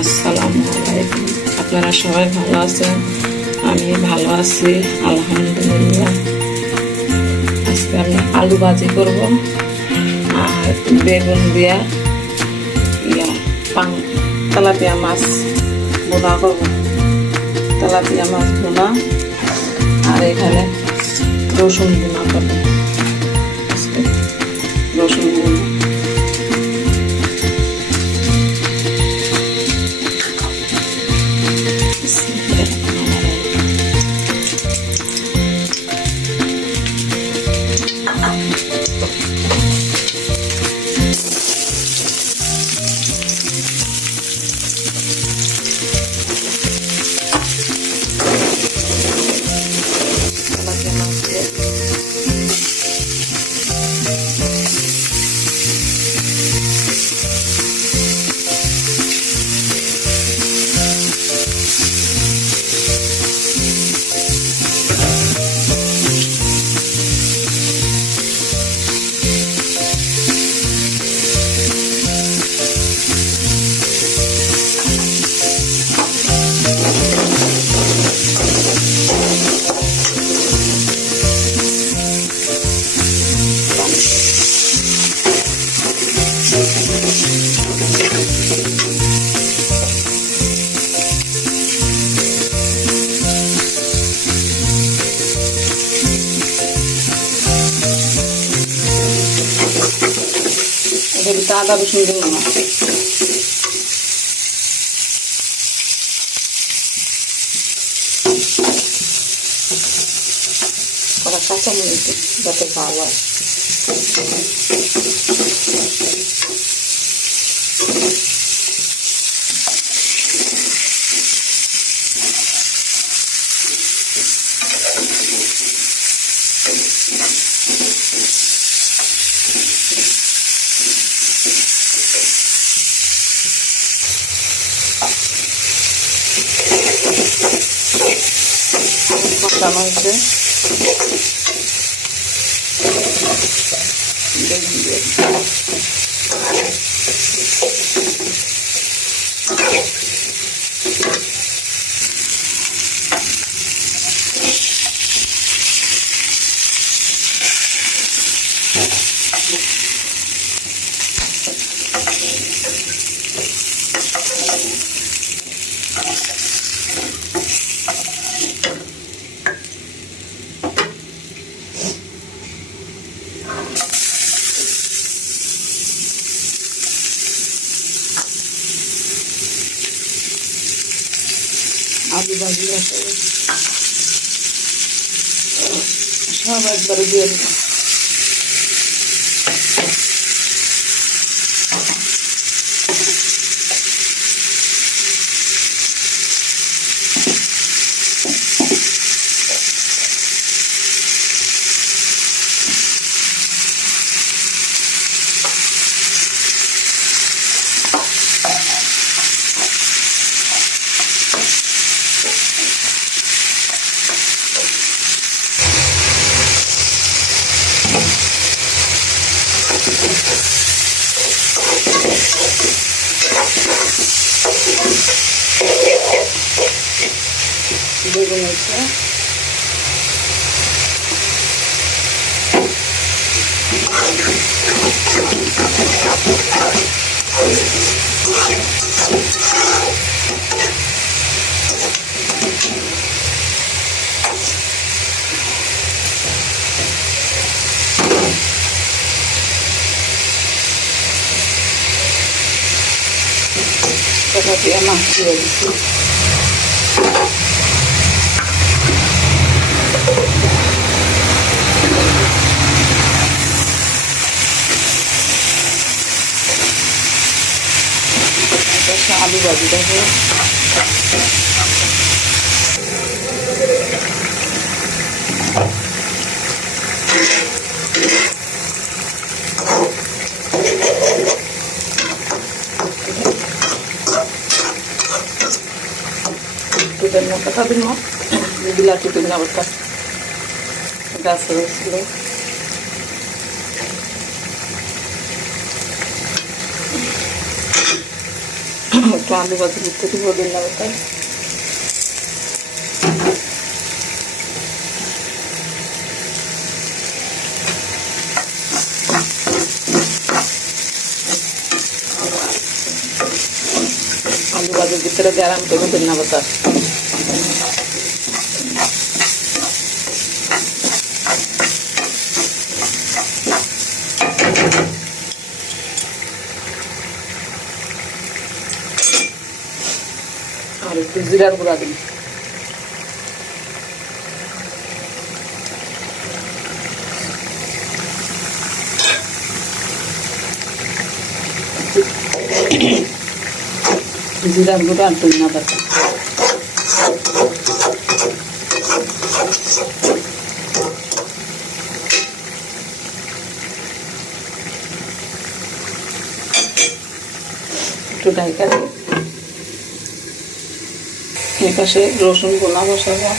আসসালামু আলাইকুম। আপনারা সবাই ভালো আছেন? আমি ভালো আছি আলহামদুলিল্লাহ। আজকে আমি আলু ভাজি করব আর বেগুন দিয়া তেলাপিয়া মাছ বোনা করব। তেলাপিয়া মাছ বোনা আর এখানে রসুন বোনা করব। আজকে রসুন বোনা আদা রসুন দিব না। কটা কাঁচামরিচ যাতে ভালো হয়। কষানো হয়েছে আলু ভাজি আছে সব একবারে দিয়ে দেবো। বেগুন হচ্ছে তেলাপিয়া মাছ দিয়ে দিচ্ছি। আলু ভাজি দেখো কথা দিন বিলাতি দিন আবার গাছে হয়েছিল। একটু আলু ভাজি করতে দিব ধনিয়া পাতা। আলু ভাজির ভিতরে গরম করবো ধনিয়া পাতা। আর একটু জিরার গুঁড়া দিন। জিরার গুঁড়া আর ধনিয়া পাতা। একটু ঢাকা দিই। এই পাশে রসুন গোলা বসাবো।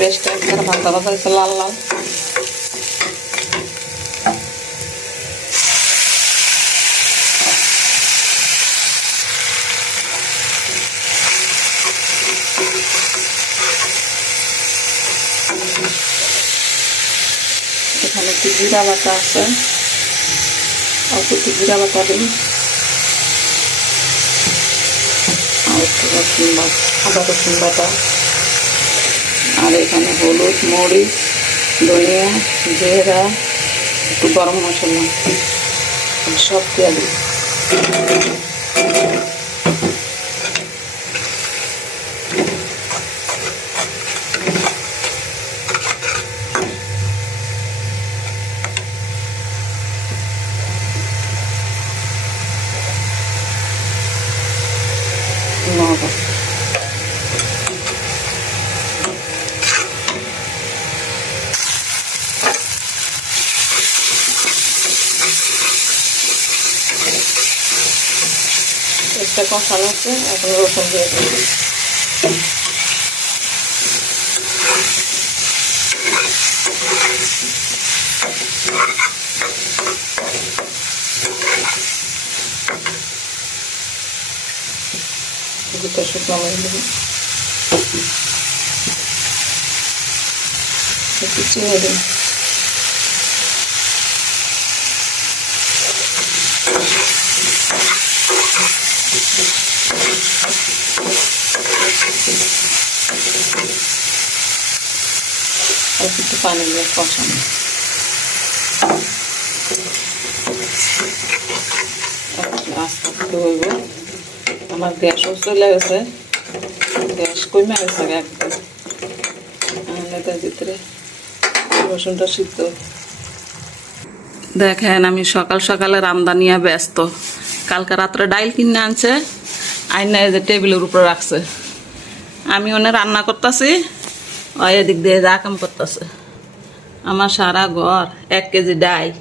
পেস্টটা একবার ভাজা ভাজা হয়েছে লাল লাল। এখানে একটু জিরা বাটা আছে, অল্প একটু জিরা বাটা দিন। আর একটু রসুন বাটা, আদা রসুন বাটা। আর এখানে হলুদ, মরিচ, ধনিয়া, জিরা, একটু গরম মশলা সব দিয়ে দিই। একটা কষানো আছে, এখন রসুন দিয়ে দিই। দুটো শুকনো মরিচ দিই, একটু চিনি দিই। একটু পানি দিয়ে কষানো। আস্তে আস্তে হইব। আমার গ্যাসও চলে গেছে, গ্যাস কমে গেছে একদম। এটার ভিতরে রসুনটা সিদ্ধ। দেখেন আমি সকাল সকালে রান্না নিয়ে ব্যস্ত। কালকে রাত্রে ডাইল কিনে আনছে, আইনা এই যে টেবিলের উপরে রাখছে। আমি ওনে রান্না করতেছি, ওই এদিক দিয়ে যা কাম করতেছে। আমার সারা ঘর 1 কেজি ডাইল।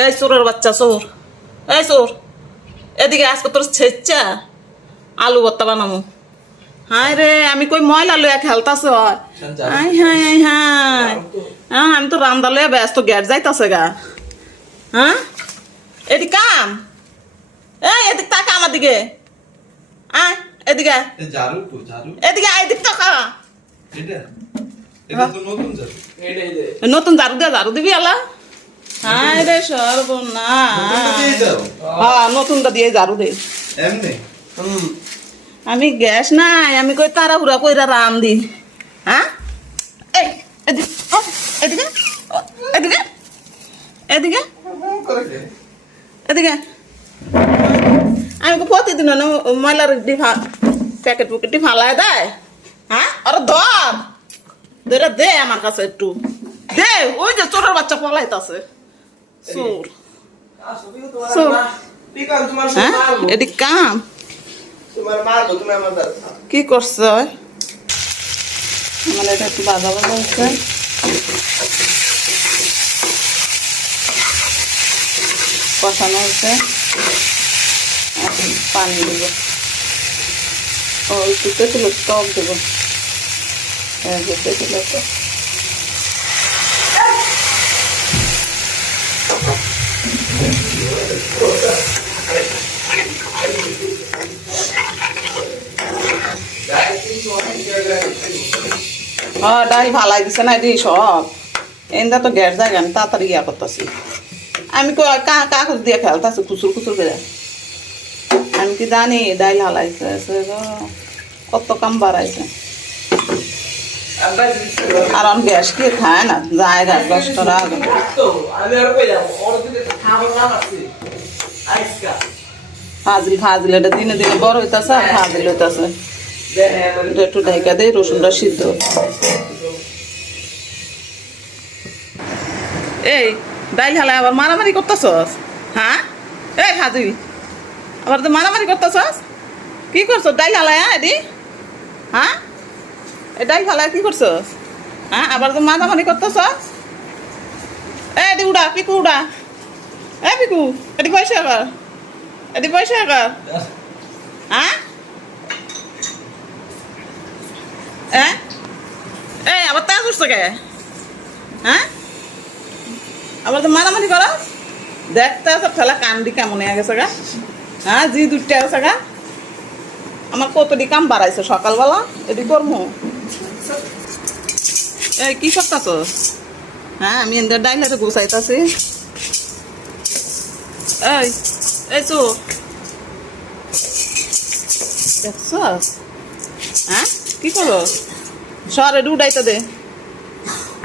এই চোরের বাচ্চা চোর, এই চোর এদিকে আজকে তোর ছেচ্চা আলু ভর্তা বানাবো। হাই রে আমি কই ময়লা লইয়া খেলতাছে। হাই হাই হাই হাই, হ্যাঁ আমি তো রান্না লইয়া ব্যস্ত, গ্যাস যাইতাছে গা। হ্যাঁ এটি কাম, এই এদিক তাকা আমার দিকে। আয় এদিকে, এদিকে আয়, এদিক তাকা। নতুন ঝাড়ু দিয়ে ঝাড়ু দিবি আলা। হায় রে সর্বনাশ। হ্যাঁ নতুনটা দিয়ে ঝাড়ু দে। আমি গ্যাস নাই, আমি কই তাড়াহুড়া কইরা রান্ধি। হ্যাঁ এই এদিকে এদিকে এদিকে এদিকে এদিকে। আমি প্রতিদিন ময়লার প্যাকেট পুকেটটি ফালায় দেয়। হ্যাঁ আরে ধর ধরে দে আমার কাছে একটু দে। ওই যে চোরের বাচ্চা পলাইতাছে চোর চোর। হ্যাঁ এটি কাম কি করছে? মানে এটা একটু ভাজা ভাজা হচ্ছে, কষানো হচ্ছে। এখন পানি দেব, একটু তেঁতুলের টক দেবো, তেঁতুলের টক। ডাল ভালাই দিছে না এটি সব, এনদা তো গ্যাস যায় কেন তাড়াতাড়ি ইয়া করতেছি। আমি কাগজ দিয়ে খেলতেছি খুচুর খুচুর করে, আমি কি জানি ডাইল হালাইছে, কত কাম বাড়াইছে। আর আমি গ্যাস কি খায় না, যায় গা গ্যাসটা আগে ফাজিল ফাজিল, এটা দিনে দিনে বড় হইতেছে আর ফাজিল হইতেছে। একটু ঢাকা দেয়, রসুনটা সিদ্ধ। এই ডাইল হালায় আবার মারামারি করতেছস? হ্যাঁ এই ফাজিল, আবার তো মারামারি করতেছস? কি করছো ডাইল হালায়? এদি হ্যাঁ, এই ডাইল হালায় কি করছস? হ্যাঁ, আবার তো মারামারি করতেছস? এদি উড়া, পিকু উড়া। পিকু এটি পয়সা আবার, এটি পয়সা আবার। হ্যাঁ এই আবার তা করছো কে? হ্যাঁ, আবার তো মারামারি করো। দেখতে সব ঠেলা কান্দি কেমন হয়ে গেছে গা। হ্যাঁ, জি দুটা আছে গা। আমার কতটি কাম বাড়াইছে সকালবেলা, এটি করবো। এই কি করতেছ? হ্যাঁ, আমি এদের ডাইলারে গোছাইতেছি। এই এই তো দেখছ? হ্যাঁ, কি করো? সরে উড়াইতে দে,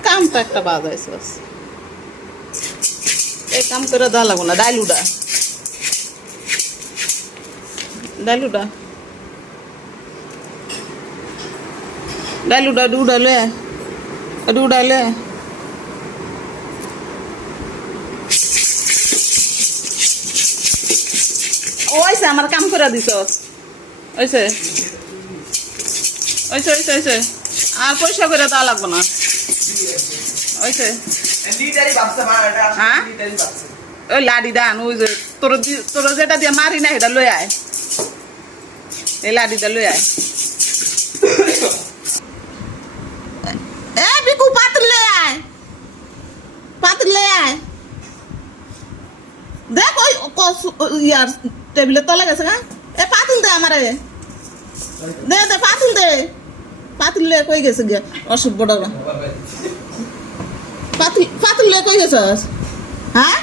কামটা একটা বাজাইছ। এই কাম করে দেওয়া লাগবো না। ডাইল উডা, ডাইল উডা, ডাইল উডা, উড়ালে উড়ালে। ওইছে আমার কাম করে দিছ, ওইছে ওইছে ওইছে ওইছে, আর পয়সা করে দেওয়া লাগবো না। ওইছে হ্যাঁ, ওই লাডি দান, ওই যে তোর যেটা দিয়ে মারি না সেটা লই আয়, এই লাডিটা লই আয়। বিকু পাতিল লই আয়, পাতিল লই আয়। দেখ ওই ইয়ার টেবিলের তলে গেছে গা। পাতিল দে আমারে, দে দে পাতিল দে, পাতিল লয়ে কই গেছে গিয়া অসুখ বড়। পাতিল লয়ে কই গেছস? হ্যাঁ,